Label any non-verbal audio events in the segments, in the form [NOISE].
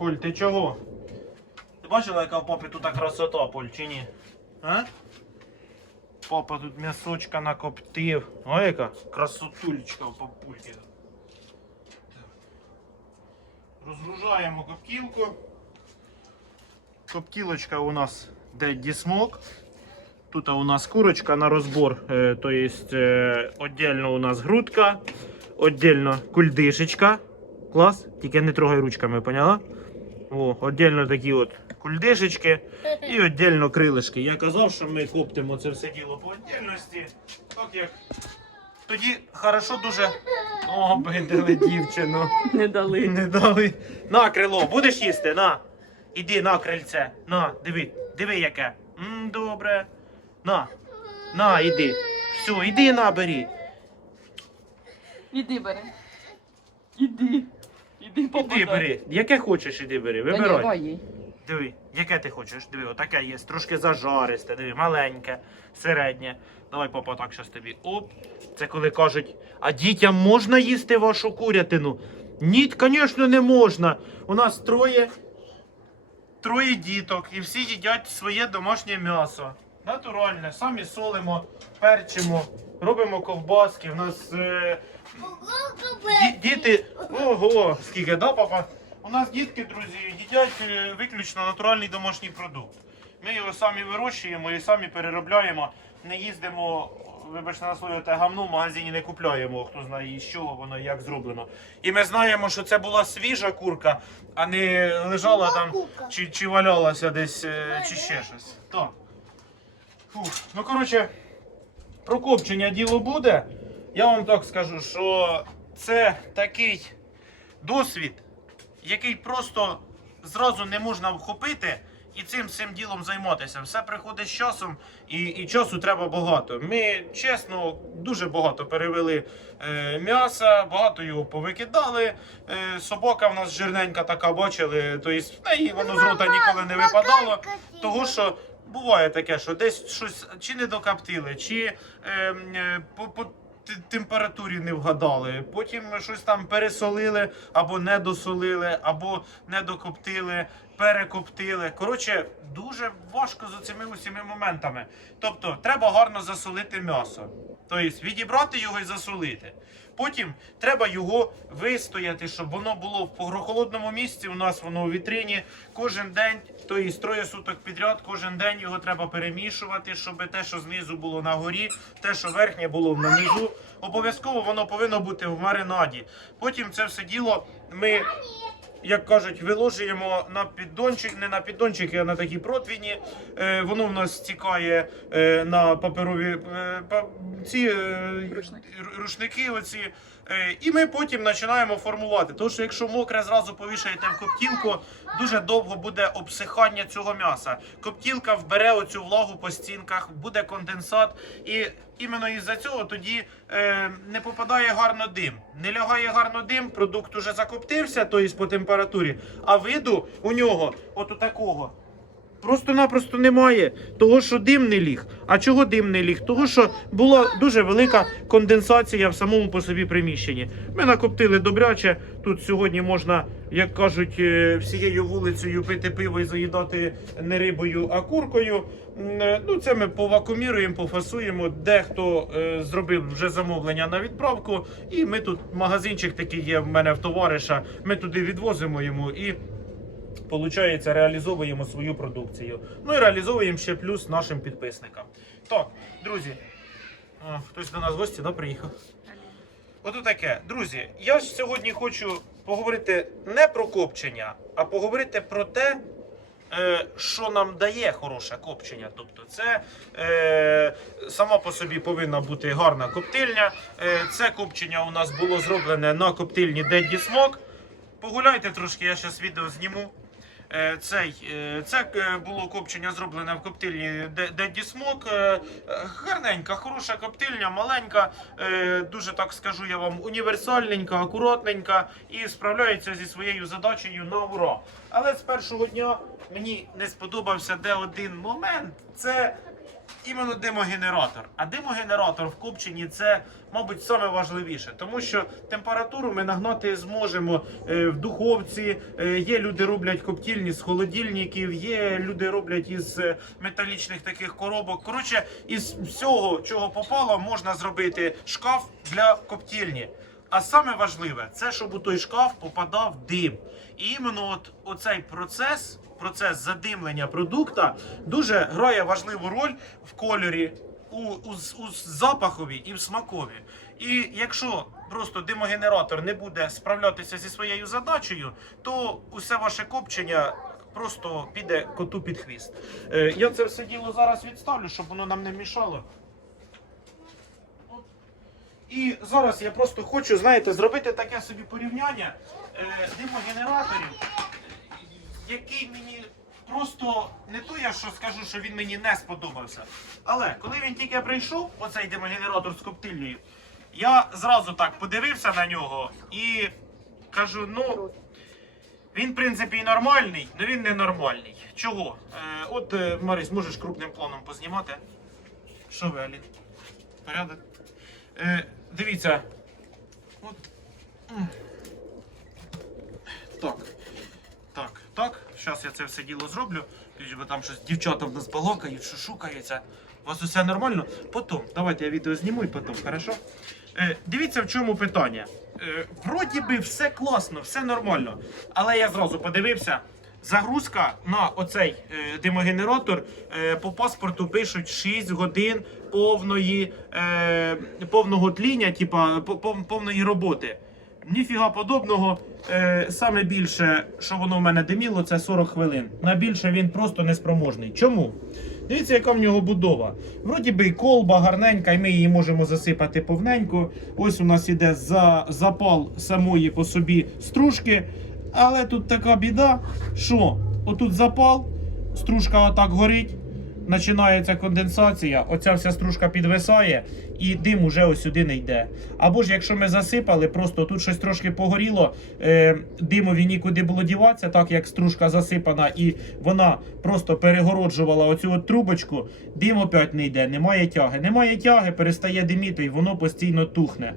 Поль, ти чого? Ти бачила, яка в папі тут красота, Поль, чи ні? А? Папа тут м'ясочка накоптив. Ой, яка красотулечка у папульки. Розгружаємо коптілку. Коптілочка у нас Daddy Smoke. Тут у нас курочка на розбор. Е, то есть е, у нас грудка, отдельно кульдишечка. Клас. Тільки не трогай ручками, поняла? О, отдельно такі от кульдишечки і отдельно крилишки. Я казав, що ми коптимо це все діло по отдельності. Так як тоді хорошо дуже. О, бидили дівчину. Не дали. Не дали. На крило, будеш їсти? На. Іди на крильце. На, диви, диви яке. м добре. На. На, іди. Все, іди на, бери. Іди бери. Іди. Іди. Іди бери. Яке хочеш, іди бери. Вибирай. їй. Диви, яке ти хочеш? Диви, отаке є. Трошки зажаристе, диви, маленьке, середнє. Давай, папа, так щас тобі. Оп. Це коли кажуть, а дітям можна їсти вашу курятину? Ні, звісно, не можна. У нас троє, троє діток, і всі їдять своє домашнє м'ясо. Натуральне, самі солимо, перчимо, робимо ковбаски. У нас е, Ді- Діти, ого, скільки, да, папа? У нас дітки, друзі, їдять е, виключно натуральний домашній продукт. Ми його самі вирощуємо і самі переробляємо. Не їздимо, вибачте на слово, те гамно в магазині не купляємо, хто знає із чого воно і як зроблено. І ми знаємо, що це була свіжа курка, а не лежала там чи, чи валялася десь, е, чи ще щось. Так. Фух. Ну, коротше, про копчення діло буде. Я вам так скажу, що це такий досвід, який просто зразу не можна вхопити і цим цим ділом займатися. Все приходить з часом, і, і часу треба багато. Ми чесно дуже багато перевели е, м'яса, багато його повикидали. Е, собака в нас жирненька така, бачили, тобто в неї воно з рота ніколи не випадало. Того, що буває таке, що десь щось чи не докоптили, чи ем, е, по, по температурі не вгадали. Потім щось там пересолили, або не досолили, або не докоптили, перекоптили. Коротше, дуже важко з цими усіми моментами. Тобто, треба гарно засолити м'ясо. Тобто відібрати його і засолити. Потім треба його вистояти, щоб воно було в прохолодному місці. У нас воно у вітрині. Кожен день, тобто троє суток підряд, кожен день його треба перемішувати, щоб те, що знизу було на горі, те, що верхнє було внизу. Обов'язково воно повинно бути в маринаді. Потім це все діло ми. Як кажуть, виложуємо на піддончик, не на піддончики, а на такі протвіні. Е, воно в нас стікає е, на паперові е, па- ці е, Рушники. рушники. Оці. Е, і ми потім починаємо формувати. Тому що якщо мокре зразу повішаєте в коптілку, дуже довго буде обсихання цього м'яса. Коптілка вбере оцю влагу по стінках, буде конденсат, і іменно із-за цього тоді е, не попадає гарно дим. Не лягає гарно дим, продукт уже закоптився, тобто по температурі, а виду у нього, от у такого. Просто-напросто немає того, що дим не ліг. А чого дим не ліг? Того, що була дуже велика конденсація в самому по собі приміщенні. Ми накоптили добряче. Тут сьогодні можна, як кажуть, е, всією вулицею пити пиво і заїдати не рибою, а куркою. Е, Ну, це ми повакуміруємо, пофасуємо. Дехто е, зробив вже замовлення на відправку, і ми тут магазинчик такий є в мене в товариша. Ми туди відвозимо йому і. Получається, реалізовуємо свою продукцію. Ну і реалізовуємо ще плюс нашим підписникам. Так, друзі, хтось до нас в гості да, приїхав. Ото таке. Друзі, я сьогодні хочу поговорити не про копчення, а поговорити про те, е, що нам дає хороше копчення. Тобто, це е, сама по собі повинна бути гарна коптильня. Е, це копчення у нас було зроблене на коптильні Daddy Smoke. Погуляйте трошки, я зараз відео зніму. Е, Цей, е, це е, було копчення зроблене в коптильні Де- Смок. Гарненька, хороша коптильня, маленька, дуже так скажу я вам, універсальненька, акуратненька і справляється зі своєю задачею на ура. Але з першого дня мені не сподобався де один момент. Це іменно димогенератор. А димогенератор в копченні це, мабуть, саме важливіше, тому що температуру ми нагнати зможемо е, в духовці. Е, є люди роблять коптільні з холодильників, є люди роблять із е, металічних таких коробок. Коротше, із всього, чого попало, можна зробити шкаф для коптільні. А саме важливе, це щоб у той шкаф попадав дим. І іменно от оцей процес, процес задимлення продукта, дуже грає важливу роль в кольорі, у, у, у запахові і в смакові. І якщо просто димогенератор не буде справлятися зі своєю задачею, то усе ваше копчення просто піде коту під хвіст. Е, я це все діло зараз відставлю, щоб воно нам не мішало. І зараз я просто хочу, знаєте, зробити таке собі порівняння е, димогенераторів, який мені просто не то я що скажу, що він мені не сподобався. Але коли він тільки прийшов, оцей димогенератор з коптильнею, я зразу так подивився на нього і кажу, ну. Він, в принципі, і нормальний, але він не нормальний. Чого? Е, от, е, Марись, можеш крупним планом познімати? Що ви, Алін? Порядок? Е, дивіться. От. Так. Так, так. Зараз я це все діло зроблю. Бо там щось дівчата в нас балакають, що шукаються. У вас усе нормально? Потім. Давайте я відео зніму і потім, хорошо? Е, дивіться, в чому питання. Е, вроді би все класно, все нормально. Але я зразу подивився. Загрузка на оцей е, димогенератор е, по паспорту пишуть 6 годин повної, е, повного тління, типа повної роботи. Ніфіга подобного. Е, саме більше, що воно в мене диміло, це 40 хвилин. На більше він просто неспроможний. Чому? Дивіться, яка в нього будова. Вроді би і колба гарненька, і ми її можемо засипати повненько. Ось у нас іде за, запал самої по собі стружки. Але тут така біда, що отут запал, стружка отак горить, починається конденсація, оця вся стружка підвисає і дим уже ось сюди не йде. Або ж якщо ми засипали, просто тут щось трошки погоріло, е, димові нікуди було діватися, так як стружка засипана, і вона просто перегороджувала оцю от трубочку, дим опять не йде, немає тяги. Немає тяги, перестає диміти, і воно постійно тухне.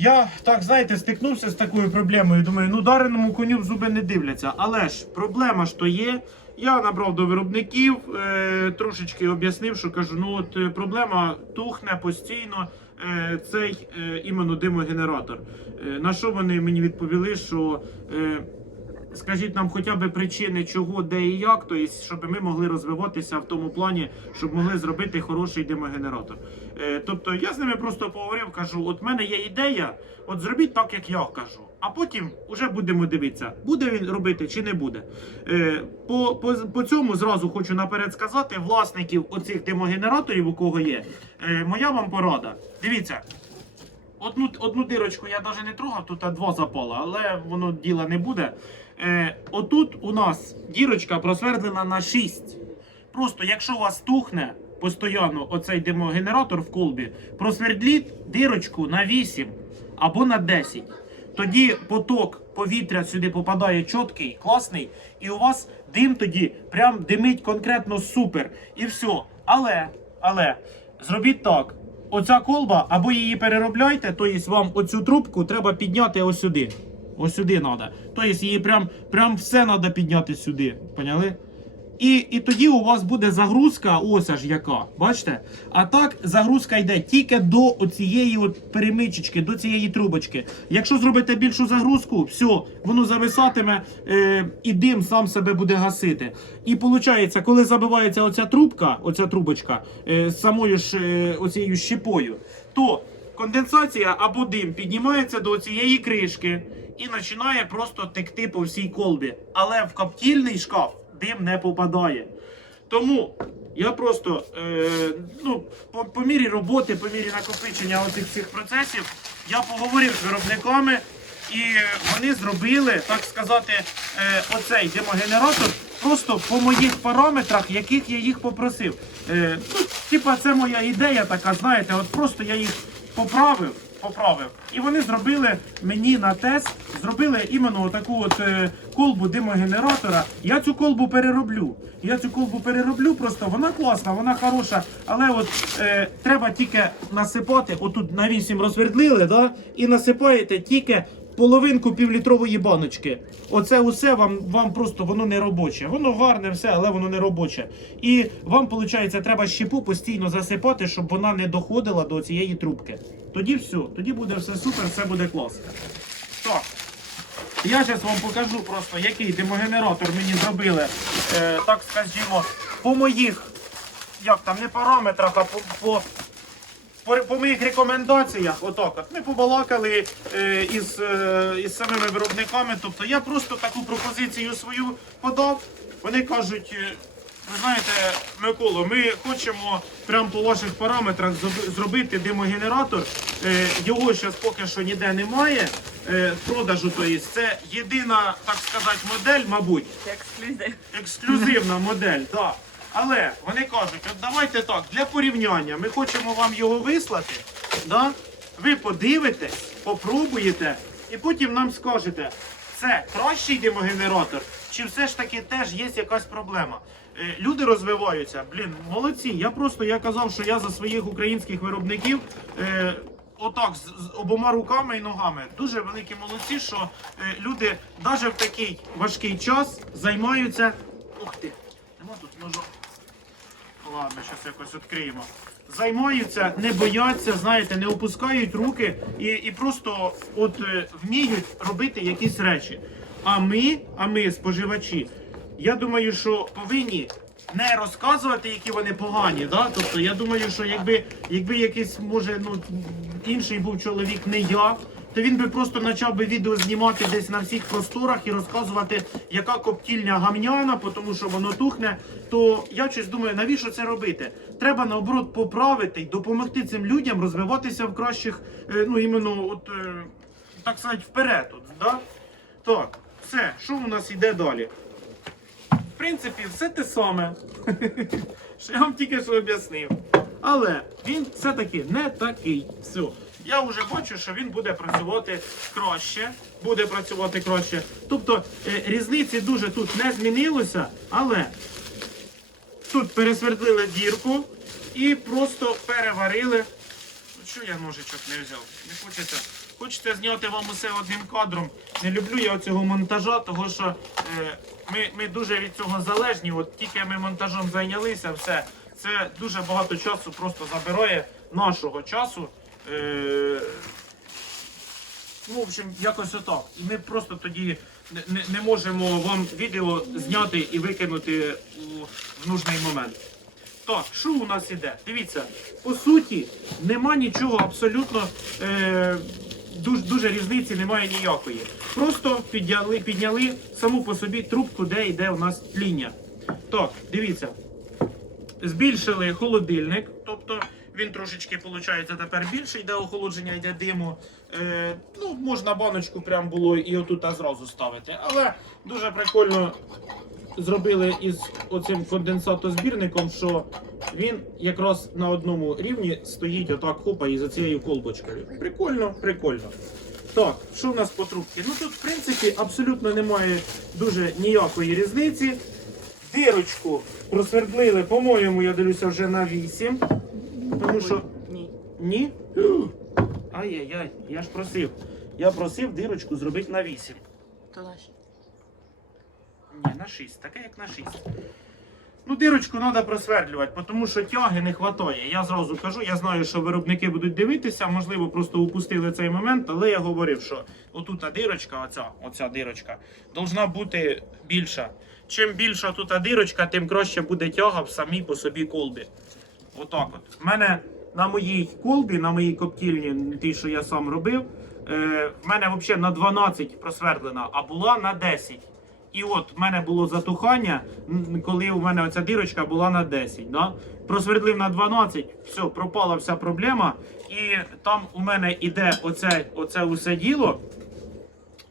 Я так знаєте, стикнувся з такою проблемою. Думаю, ну дареному коню в зуби не дивляться. Але ж проблема ж то є. Я набрав до виробників, е, трошечки об'яснив, що кажу, ну от е, проблема тухне постійно е, цей е, іменно димогенератор. Е, на що вони мені відповіли, що е, скажіть нам хоча б причини, чого, де і як, тобто, щоб ми могли розвиватися в тому плані, щоб могли зробити хороший димогенератор. Е, тобто я з ними просто поговорив, кажу, от в мене є ідея, от зробіть так, як я кажу. А потім вже будемо дивитися, буде він робити чи не буде. Е, по, по, по цьому зразу хочу наперед сказати, власників оцих димогенераторів, у кого є, е, моя вам порада. Дивіться, Одну, одну дирочку я навіть не трогав, тут два запала, але воно діла не буде. Е, отут у нас дірочка просвердлена на 6. Просто якщо у вас тухне постійно оцей димогенератор в колбі, просвердліть дирочку на 8 або на 10. Тоді поток повітря сюди попадає чіткий, класний, і у вас дим тоді прям димить конкретно супер. І все. Але, але, зробіть так. Оця колба, або її переробляйте, тобто вам оцю трубку треба підняти ось сюди. Ось сюди треба. Тобто її прям, прям все треба підняти сюди. Поняли? І, і тоді у вас буде загрузка, ось аж яка. Бачите? А так загрузка йде тільки до оцієї перемичечки, до цієї трубочки. Якщо зробите більшу загрузку, все, воно зависатиме е, і дим сам себе буде гасити. І виходить, коли забивається оця трубка, оця трубочка е, самою ж е, оцією щепою, то конденсація або дим піднімається до цієї кришки і починає просто текти по всій колбі. Але в коптільний шкаф дим не попадає. Тому я просто е, ну, по, по мірі роботи, по мірі накопичення оцих всіх процесів, я поговорив з виробниками, і вони зробили, так сказати, е, оцей димогенератор просто по моїх параметрах, яких я їх попросив. Е, ну, типа, це моя ідея така, знаєте, от просто я їх поправив. Поправив. І вони зробили мені на тест, зробили іменно таку от е, колбу димогенератора. Я цю колбу перероблю. Я цю колбу перероблю, просто вона класна, вона хороша. Але от е, треба тільки насипати. Отут на 8 розвердлили, да? і насипаєте тільки половинку півлітрової баночки. Оце усе вам, вам просто воно не робоче. Воно гарне все, але воно не робоче. І вам, виходить, треба щепу постійно засипати, щоб вона не доходила до цієї трубки. Тоді все, тоді буде все супер, все буде класно. Так. Я зараз вам покажу просто, який димогенератор мені зробили, е, так скажімо, по моїх, як там, не параметрах, а по, по, по, по моїх рекомендаціях. Отак от. Ми побалакали е, із, е, із самими виробниками. Тобто я просто таку пропозицію свою подав. Вони кажуть. е, ви знаєте, Миколо, ми хочемо прямо по ваших параметрах зробити димогенератор. Е, Його зараз поки що ніде немає. е, Продажу, тобто це єдина, так сказати, модель, мабуть, ексклюзив. ексклюзивна модель, так. Але вони кажуть, от давайте так, для порівняння, ми хочемо вам його вислати. Да? Ви подивитесь, попробуєте, і потім нам скажете, це кращий димогенератор, чи все ж таки теж є якась проблема. Е, Люди розвиваються, блін, молодці. Я просто я казав, що я за своїх українських виробників. Е, Отак, з, з обома руками і ногами. Дуже великі молодці, що е, люди навіть в такий важкий час займаються. Ух ти! Нема тут ножа. Ладно, зараз якось відкриємо. Займаються, не бояться, знаєте, не опускають руки і, і просто от е, вміють робити якісь речі. А ми, а ми, споживачі, я думаю, що повинні не розказувати, які вони погані. Да? Тобто, я думаю, що якби, якби якийсь, може, ну, інший був чоловік, не я, то він би просто почав би відео знімати десь на всіх просторах і розказувати, яка коптільня гамняна, тому що воно тухне. То я щось думаю, навіщо це робити? Треба наоборот поправити і допомогти цим людям розвиватися в кращих, е, ну іменно, от е, так сказати, вперед. От, да? Так, все, що у нас йде далі? В принципі, все те саме, [LAUGHS] що я вам тільки що об'яснив. Але він все-таки не такий. Все. Я вже бачу, що він буде працювати краще. Буде працювати краще. Тобто е, різниці дуже тут не змінилося, але тут пересвердлили дірку і просто переварили. Ну, Що я ножичок не взяв? Не хочеться. Хочеться зняти вам усе одним кадром. Не люблю я цього монтажа, тому що е, ми, ми дуже від цього залежні. От тільки ми монтажом зайнялися, все. Це дуже багато часу просто забирає нашого часу. Е, Ну, в общем, якось отак. І ми просто тоді не, не, не можемо вам відео зняти і викинути у в нужний момент. Так, що у нас іде? Дивіться, по суті, нема нічого абсолютно. Е, дуже, дуже різниці немає ніякої. Просто підняли, підняли саму по собі трубку, де йде у нас тління. Так, дивіться. Збільшили холодильник, тобто він трошечки, виходить, тепер більше йде охолодження, йде диму. Е, ну, можна баночку прям було і отут зразу ставити. Але дуже прикольно зробили із оцим конденсатозбірником, що він якраз на одному рівні стоїть отак хопа і за цією колбочкою. Прикольно, прикольно. Так, що в нас по трубці? Ну тут, в принципі, абсолютно немає дуже ніякої різниці. Дирочку просвердлили, по-моєму, я дивлюся вже на 8. Тому що. Ні. Ні? [GASPS] Ай-яй-яй, я ж просив. Я просив дирочку зробити на 8. То наші. Ні, на 6, таке як на 6. Ну, дирочку треба просвердлювати, тому що тяги не вистачає. Я зразу кажу, я знаю, що виробники будуть дивитися, можливо, просто упустили цей момент, але я говорив, що отута дирочка, оця, оця дирочка, должна бути більша. Чим більша тут дирочка, тим краще буде тяга в самій по собі колбі. Отак от. В мене на моїй колбі, на моїй коптільні, ті, що я сам робив, е, в мене взагалі на 12 просвердлена, а була на 10. І от в мене було затухання, коли у мене оця дірочка була на 10. Да? Просвердлив на 12, все, пропала вся проблема. І там у мене іде оце, оце усе діло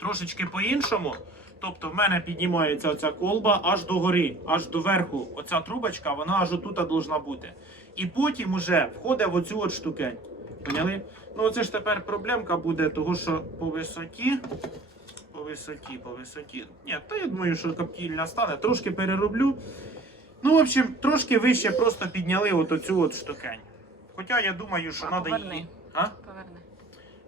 трошечки по-іншому. Тобто в мене піднімається оця колба аж до гори, аж до верху. Оця трубочка, вона аж отут должна бути. І потім уже входить в оцю от штукень. Поняли? Ну оце ж тепер проблемка буде, того що по висоті, по висоті, по висоті. Ні, та я думаю, що коптільня стане. Трошки перероблю. Ну, в общем, трошки вище просто підняли от оцю от штукень. Хоча я думаю, що треба поверни. її. А? Поверни.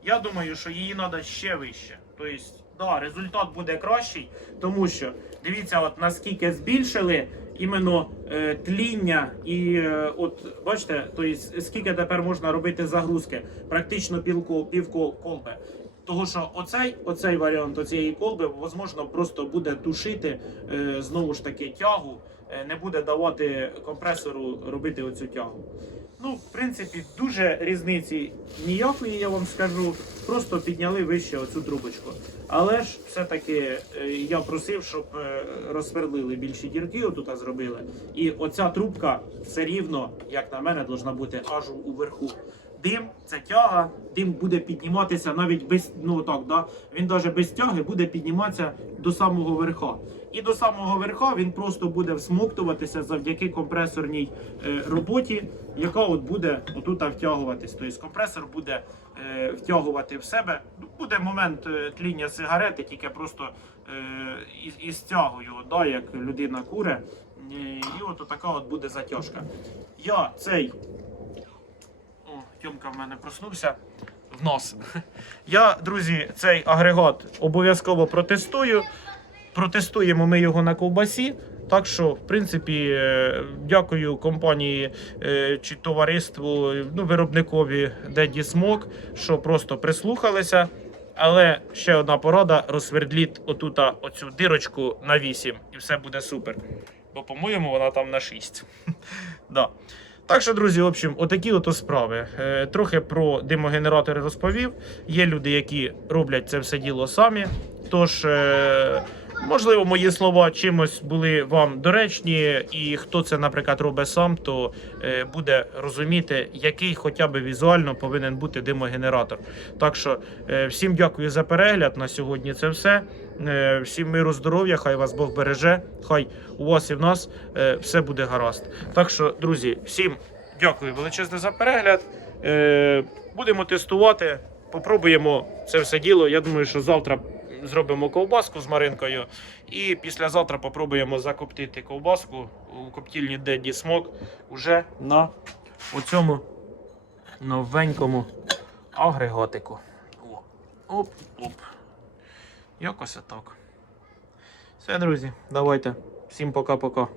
Я думаю, що її треба ще вище. Тобто, да, результат буде кращий, тому що дивіться, от наскільки збільшили іменно е, тління, і е, от бачите, тобто, скільки тепер можна робити загрузки, практично півкол, півкол колби. Того, що оцей, оцей варіант оцієї колби, можливо, просто буде тушити е, знову ж таки тягу, е, не буде давати компресору робити оцю тягу. Ну, в принципі, дуже різниці ніякої, я вам скажу. Просто підняли вище оцю трубочку. Але ж все-таки е, я просив, щоб е, розсверлили більші дірки, отут зробили. І оця трубка все рівно, як на мене, должна бути аж уверху. Дим це тяга, дим буде підніматися навіть без ну так, да? він навіть без тяги буде підніматися до самого верха. І до самого верха він просто буде всмоктуватися завдяки компресорній е, роботі, яка от буде отут втягуватись. Тобто компресор буде е, втягувати в себе. Ну, Буде момент е, тління сигарети, тільки просто із, із тягою, да, як людина куре. І от така от буде затяжка. Я цей. О, Тьомка в мене проснувся. В нос. [LAUGHS] Я, друзі, цей агрегат обов'язково протестую. Протестуємо ми його на ковбасі. Так що, в принципі, е, дякую компанії е, чи товариству, ну, виробникові Daddy Smoke, що просто прислухалися. Але ще одна порада: розсвердліть отута оцю дирочку на 8 і все буде супер. Бо, по-моєму, вона там на 6. [LAUGHS] да. Так що, друзі, в общем, отакі ото справи. Е, трохи про димогенератори розповів. Є люди, які роблять це все діло самі. Тож, можливо, мої слова чимось були вам доречні, і хто це, наприклад, робить сам, то е, буде розуміти, який хоча б візуально повинен бути димогенератор. Так що е, всім дякую за перегляд. На сьогодні це все. Е, всім миру, здоров'я, хай вас Бог береже, хай у вас і в нас все буде гаразд. Так що, друзі, всім дякую величезне за перегляд. Будемо тестувати, попробуємо це все діло. Я думаю, що завтра зробимо ковбаску з Маринкою. І післязавтра попробуємо закоптити ковбаску у коптільні Деді Смок уже на оцьому новенькому агрегатику. О, Оп, оп. Якось так. Все, друзі, давайте. Всім пока-пока.